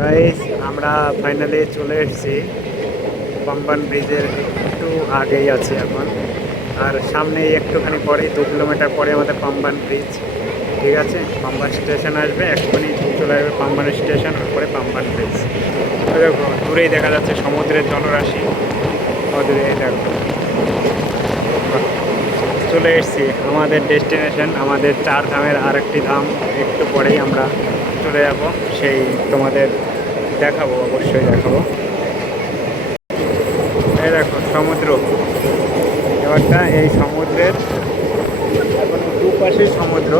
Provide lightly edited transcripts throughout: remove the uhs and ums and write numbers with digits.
Guys, আমরা finally চলে এসেছি। পাম্বান ব্রিজের একটু আগেই আছি এখন। আর সামনেই একটুখানি পরেই 2 কিলোমিটার পরে আমাদের পাম্বান ব্রিজ। ঠিক আছে, পাম্বান স্টেশন আসবে, এক্ষুনি চলে আসবে পাম্বান স্টেশন, তারপরে পাম্বান ব্রিজ। দেখো দূরেই দেখা যাচ্ছে সমুদ্রের জলরাশি, অদূরে দেখো। চলে এসেছি আমাদের ডেস্টিনেশন, আমাদের 4 ধামের আরেকটি ধাম। একটু পরেই আমরা চলে যাব, সেই তোমাদের দেখাবো, অবশ্যই দেখাবো। এই দেখো সমুদ্র, এবারটা এই সমুদ্রের এখন দুপাশেই সমুদ্র।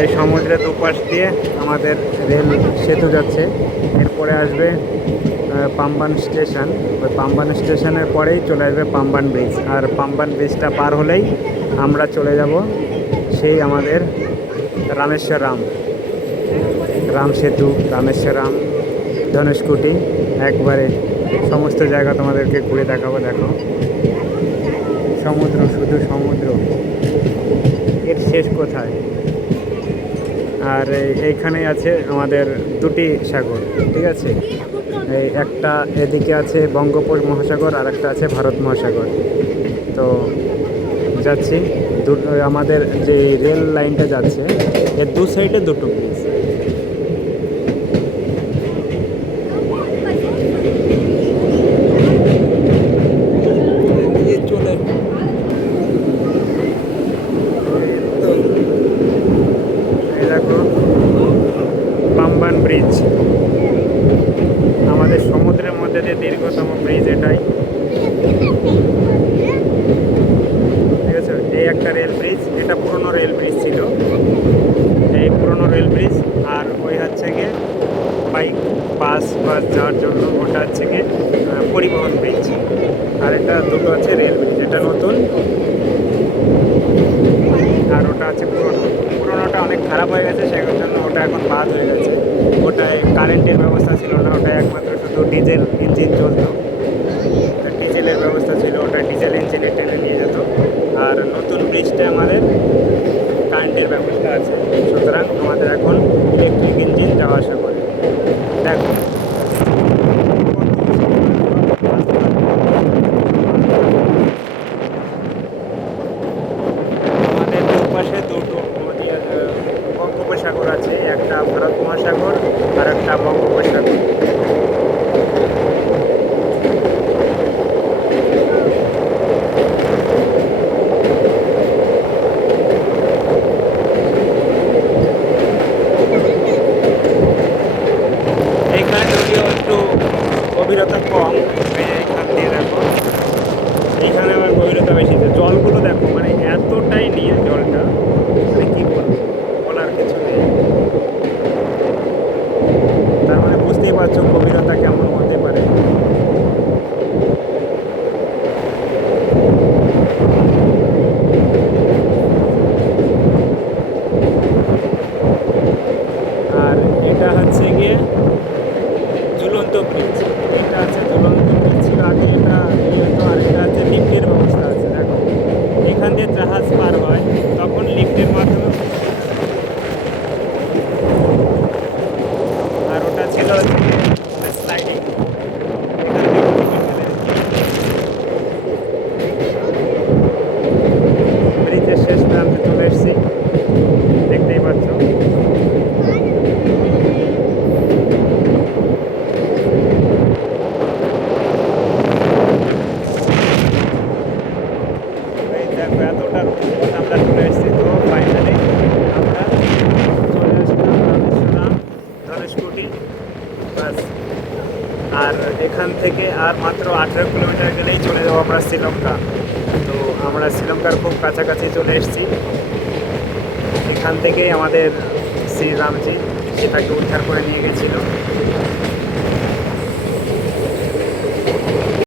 এই সমুদ্রের দুপাশ দিয়ে আমাদের রেল সেতু যাচ্ছে। এরপরে আসবে পাম্বান স্টেশন। ওই পাম্বান স্টেশনের পরেই চলে আসবে পাম্বান ব্রিজ। আর পাম্বান ব্রিজটা পার হলেই আমরা চলে যাব সেই আমাদের রামেশ্বরম, রাম সেতু, রামেশ্বরম, ধনুষকুটি, একবারে সমস্ত জায়গা তোমাদেরকে ঘুরে দেখাবো। দেখো সমুদ্র, শুধু সমুদ্র, এর শেষ কোথায়? আর এইখানে আছে আমাদের দুটি সাগর। ঠিক আছে, এই একটা এদিকে আছে বঙ্গোপমহাসাগর, আর একটা আছে ভারত মহাসাগর। তো যাচ্ছি আমাদের যে রেল লাইনটা যাচ্ছে এর দু সাইডে দুটো ব্রিজ। চলে এই দেখো পাম্বান ব্রিজ, আমাদের সমুদ্রের মধ্যে দিয়ে দীর্ঘতম ব্রিজ এটাই। ঠিক আছে, এই একটা রেল ব্রিজ, এটা পুরনো রেল ব্রিজ ছিল, এই পুরনো রেল ব্রিজ। আর ওই হচ্ছে গিয়ে বাইক বাস যাওয়ার জন্য, ওটা হচ্ছে গিয়ে পরিবহন ব্রিজ। আর এটা দুটো আছে রেল ব্রিজ, এটা নতুন আর ওটা আছে পুরনো। পুরোনোটা অনেক খারাপ হয়ে গেছে, সেই জন্য ওটা এখন বাদ হয়ে গেছে। ওটায় কারেন্টের ব্যবস্থা ছিল না, ওটা একমাত্র শুধু ডিজেল ইঞ্জিন চলতো, ডিজেলের ব্যবস্থা ছিল, ওটা ডিজেল ইঞ্জিনে টেনে নিয়ে যেত। আর নতুন ব্রিজটা আমাদের কারেন্টের ব্যবস্থা আছে, সুতরাং আমাদের এখন ইলেকট্রিক ইঞ্জিন যাওয়া আসা করে। দেখো আমাদের দুপাশে দুটো নদী, বঙ্গোপসাগর আছে, একটা ভারত মহাসাগর আর একটা বঙ্গোপসাগর। এইখানে যদিও একটু গভীরতা কম, এইখান দিয়ে দেখো এইখানে আবার গভীরতা বেশি। জলগুলো দেখো, মানে এতটাই নিয়ে জলটা, মানে কী বলবো, বলার কিছু নেই। তার মানে বুঝতেই পারছো গভীরতা কেমন হতে পারে। আর এটা হচ্ছে গিয়ে ঝুলন্ত ব্রিজ, এটা হচ্ছে ঝুলন্ত ব্রিজ ছিল আগে, এটা তো। আর এটা হচ্ছে লিফটের ব্যবস্থা আছে, দেখো এখান দিয়ে জাহাজ পার হয় তখন লিফটের মাধ্যমে। আর ওটা ছিল মানে স্লাইডিং, এখান থেকে ব্রিজের শেষ প্রান্তে চলে এসেছি, দেখতেই পাচ্ছ। এই দেখো এতটা আমরা চলে এসেছি। তো ফাইনালি আমরা চলে আসলাম রামেশ্বরম, ধনুষকুটি, বাস। আর এখান থেকে আর মাত্র 18 কিলোমিটার গেলেই চলে যাবো আমরা শ্রীলঙ্কা। তো আমরা শ্রীলঙ্কার খুব কাছাকাছি চলে এসেছি। এখান থেকেই আমাদের শ্রীরামজি সীতাকে উদ্ধার করে নিয়ে গেছিলো।